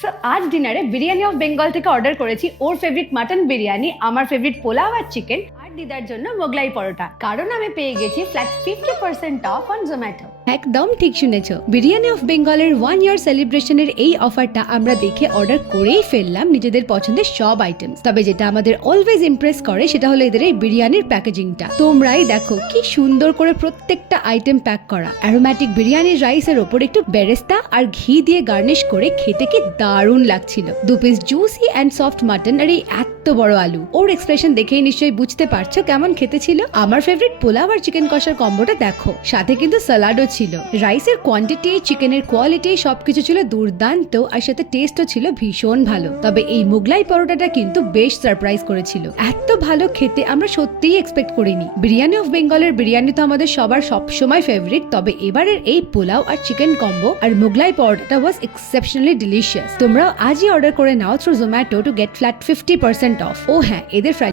So আজ ডিনারে biryani of Bengal থেকে অর্ডার করেছি, ওর ফেভারিট মাটন বিরিয়ানি, আমার ফেভারিট পোলাও আর চিকেন দিদার জন্য মোগলাই পরোটা। কারণ আমি পেয়ে গেছি flat fifty percent off on Zomato একদম ঠিক শুনেছ। বিরিয়ানি অফ বেঙ্গলের ওয়ান ইয়ার সেলিব্রেশনের এই অফারটা আমরা দেখে অর্ডার করেই ফেললাম নিজেদের পছন্দের সব আইটেম তবে যেটা আমাদের অলওয়েজ ইমপ্রেস করে, সেটা হলো এদের এই বিরিয়ানির প্যাকেজিংটা তোমরাই দেখো কি সুন্দর করে প্রত্যেকটা আইটেম প্যাক করা। অ্যারোম্যাটিক বিরিয়ানির রাইসের ওপর একটু বেরেস্তা আর ঘি দিয়ে গার্নিশ করে খেতে কি দারুণ লাগছিল। দু piece juicy and soft mutton আর এই এত বড় আলু। ওর এক্সপ্রেশন দেখেই নিশ্চয়ই বুঝতে পারছ। কেমন খেতে ছিল? আমার ফেভারিট পোলাও আর চিকেন কষার কম্বোটা দেখো। সাথে কিন্তু স্যালাডও ছিল। রাইসের কোয়ান্টিটি চিকেনের কোয়ালিটি সবকিছু ছিল দুর্দান্ত আর সাথে টেস্টও ছিল ভীষণ ভালো। তবে এই মোগলাই পরোটাটা কিন্তু বেশ সারপ্রাইজ করেছিল। এত ভালো খেতে আমরা সত্যিই এক্সপেক্ট করিনি। বিরিয়ানি অফ বেঙ্গলের বিরিয়ানি তো আমাদের সবার সবসময় ফেভারিট তবে এবারের এই পোলাও আর চিকেন কম্বো আর মোগলাই পরোটাটা ওয়াজ এক্সেপশনালি ডিলিশিয়াস তোমরাও আজই অর্ডার করে নাও through Zomato to get flat fifty percent off ও হ্যাঁ এদের